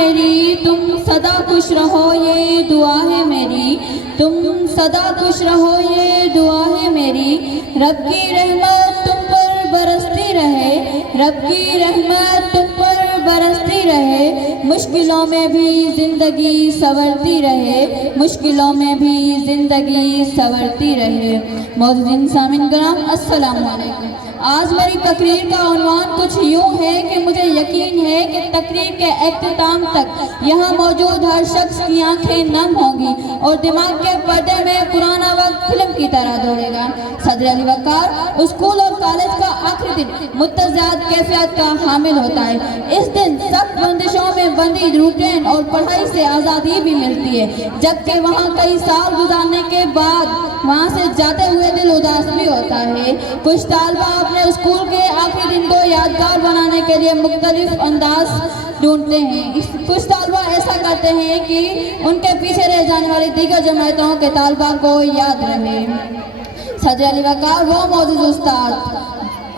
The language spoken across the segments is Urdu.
تیری، تم سدا خوش رہو یہ دعا ہے میری، تم سدا خوش رہو یہ دعا ہے میری، رب کی رحمت تم پر برستی رہے، رب کی رحمت تم پر برستی رہے، مشکلوں میں بھی زندگی سنورتی رہے، مشکلوں میں بھی زندگی سنورتی رہے۔ معززین سامعین کرام، السلام علیکم۔ آج میری تقریر کا عنوان کچھ یوں ہے کہ مجھے یقین ہے کہ تقریر کے اختتام تک یہاں موجود ہر شخص کی آنکھیں نم ہوں گی اور دماغ کے پردے میں پرانا وقت فلم کی طرح دوڑے گا۔ صدر علی وقار اسکول اور کالج کا آخری دن متضاد کیفیت کا حامل ہوتا ہے۔ اس دن سخت بندشوں میں بندی روٹین اور پڑھائی سے آزادی بھی ملتی ہے، جبکہ وہاں کئی سال گزارنے کے بعد وہاں سے جاتے ہوئے دل اداس بھی ہوتا ہے۔ کچھ طالبہ اپنے اسکول کے آخری دن کو یادگار بنانے کے لیے مختلف انداز ڈھونڈتے ہیں۔ کچھ طالبہ ایسا کرتے ہیں کہ ان کے پیچھے رہ جانے والی دیگر جماعتوں کے طالبہ کو یاد رہے۔ صدر علی وقار وہ معزز استاد،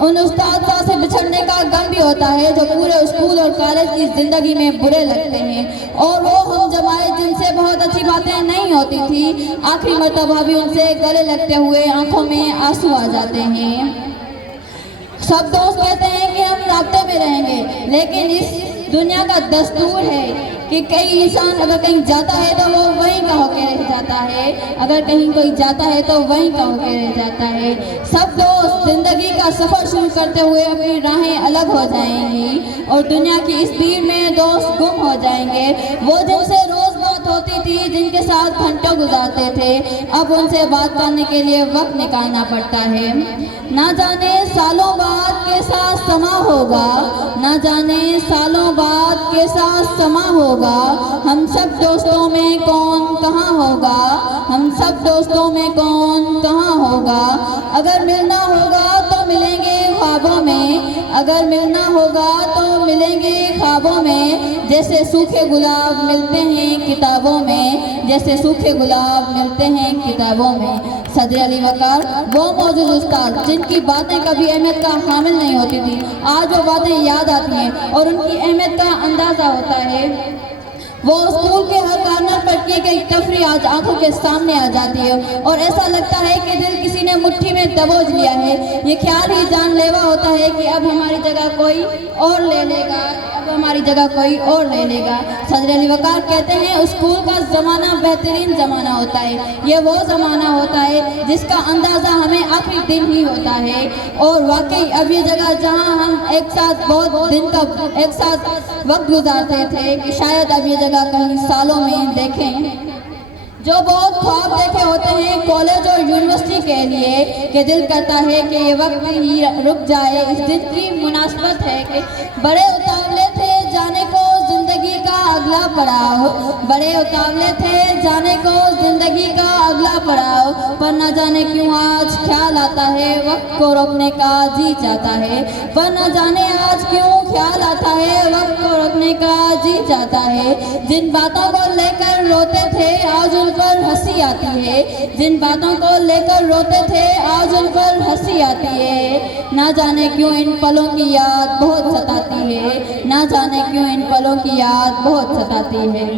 ان استاد سے بچھڑنے کا غم بھی ہوتا ہے جو پورے اسکول اور کالج کی زندگی میں برے لگتے ہیں، اور وہ ہم جماعت جن سے بہت اچھی باتیں نہیں ہوتی تھی، آخری مرتبہ بھی ان سے گلے لگتے ہوئے آنکھوں میں آنسو آ جاتے ہیں۔ سب دوست کہتے ہیں کہ ہم رابطے میں رہیں گے، لیکن اس دنیا کا دستور ہے کہ کئی انسان اگر کہیں جاتا ہے تو وہ وہیں کا ہو کے رہ جاتا ہے، اگر کہیں کوئی جاتا ہے تو وہیں کا ہو کے رہ جاتا ہے۔ سب دوست زندگی کا سفر شروع کرتے ہوئے اپنی راہیں الگ ہو جائیں گی اور دنیا کی اس بھیڑ میں دوست گم ہو جائیں گے۔ وہ جن سے روز بات ہوتی تھی، جن کے ساتھ گھنٹوں گزارتے تھے، اب ان سے بات کرنے کے لیے وقت نکالنا پڑتا ہے۔ نہ جانے سالوں بعد کیسا سما ہوگا، نہ جانے سالوں بعد کیسا سما ہوگا، ہم سب دوستوں میں کون کہاں ہوگا، ہم سب دوستوں میں کون کہاں ہوگا۔ اگر ملنا ہوگا تو ملیں گے خوابوں میں، اگر ملنا ہوگا تو ملیں گے خوابوں میں، جیسے سوکھے گلاب ملتے ہیں کتابوں میں، جیسے سوکھے گلاب ملتے ہیں کتابوں میں۔ صدر علی وقار وہ معزز استاد جن کی باتیں کبھی اہمیت کا حامل نہیں ہوتی تھی، آج وہ باتیں یاد آتی ہیں اور ان کی اہمیت کا اندازہ ہوتا ہے۔ وہ اسکول کے ہر کارنر پر کی گئی تفریح آج آنکھوں کے سامنے آ جاتی ہے اور ایسا لگتا ہے کہ دل کسی نے مٹھی میں دبوچ لیا ہے۔ یہ خیال ہی جان لیوا ہوتا ہے کہ اب ہماری جگہ کوئی اور لے لے گا، اب ہماری جگہ کوئی اور لے لے گا۔ صدر علی وقار کہتے ہیں اسکول کا زمانہ بہترین زمانہ ہوتا ہے، یہ وہ زمانہ ہوتا ہے جس کا اندازہ ہمیں آخری دن ہی ہوتا ہے، اور واقعی اب یہ جگہ جہاں ہم ایک ساتھ بہت دن کا ایک ساتھ وقت گزارتے تھے کہ شاید اب یہ جگہ کہیں سالوں میں دیکھیں۔ جو بہت خواب دیکھے ہوتے ہیں کالج اور یونیورسٹی کے لیے کہ دل کرتا ہے کہ یہ وقت ہی رک جائے، اس دن کی مناسبت ہے کہ بڑے اتاولے تھے جانے کو زندگی کا اگلا پڑاؤ، بڑے اتاولے تھے جانے کو زندگی کا اگلا پڑاؤ، پر نہ جانے کیوں آج خیال آتا ہے وقت کو روکنے کا جی چاہتا ہے، پر نہ جانے آج کیوں خیال آتا ہے وقت کو روکنے کا جی چاہتا ہے۔ جن باتوں کو لے کر روتے تھے آج ان پر ہنسی آتی ہے، جن باتوں کو لے کر روتے تھے آج ان پر ہنسی آتی ہے، نہ جانے کیوں ان پلوں کی یاد بہت ستاتی ہے، نہ جانے کیوں ان پلوں کی یاد بہت ستاتی ہے۔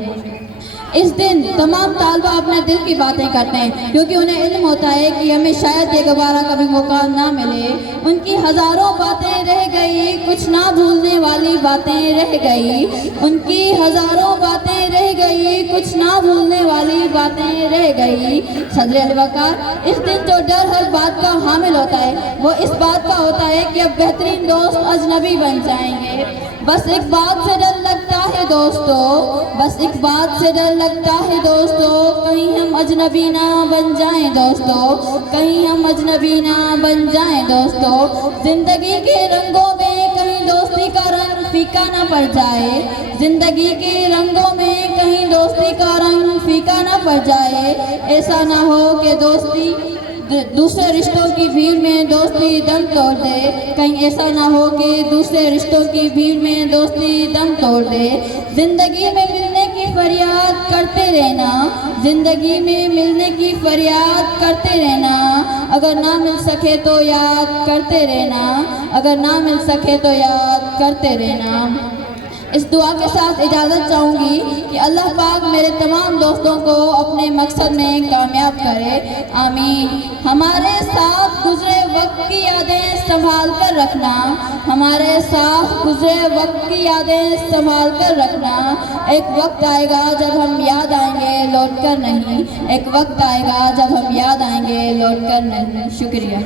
اس دن تمام طالبہ اپنے دل کی باتیں کرتے ہیں کیونکہ انہیں علم ہوتا ہے کہ ہمیں شاید یہ دوبارہ کبھی موقع نہ ملے۔ ان کی ہزاروں باتیں رہ گئی، کچھ نہ بھولنے والی باتیں رہ گئی، ان کی ہزاروں باتیں رہ گئی، کچھ نہ بھولنے والی باتیں رہ گئی۔ صدر علی وقار اس دن جو ڈر ہر بات کا حامل ہوتا ہے وہ اس بات کا ہوتا ہے کہ اب بہترین دوست اجنبی بن جائیں گے۔ بس ایک بات سے ڈر لگتا ہے دوستو، بس ایک بات سے ڈر لگتا ہے دوستو، کہیں ہم اجنبی نہ بن جائیں دوستو، کہیں ہم اجنبی نہ بن جائیں دوستو۔ زندگی کے رنگوں میں کہیں دوستی کا رنگ پھیکا نہ پڑ جائے، زندگی کے رنگوں میں کہیں دوستی کا رنگ پھیکا نہ پڑ جائے، ایسا نہ ہو کہ دوستی دوسرے رشتوں کی بھیڑ میں دوستی دم توڑ دے، کہیں ایسا نہ ہو کہ دوسرے رشتوں کی بھیڑ میں دوستی دم توڑ دے۔ زندگی میں ملنے کی فریاد کرتے رہنا، زندگی میں ملنے کی فریاد کرتے رہنا، اگر نہ مل سکے تو یاد کرتے رہنا، اگر نہ مل سکے تو یاد کرتے رہنا۔ اس دعا کے ساتھ اجازت چاہوں گی کہ اللہ پاک میرے تمام دوستوں کو اپنے مقصد میں کامیاب کرے، آمین۔ ہمارے ساتھ گزرے وقت کی یادیں سنبھال کر رکھنا، ہمارے ساتھ گزرے وقت کی یادیں سنبھال کر رکھنا۔ ایک وقت آئے گا جب ہم یاد آئیں گے لوٹ کر نہیں، ایک وقت آئے گا جب ہم یاد آئیں گے لوٹ کر نہیں۔ شکریہ۔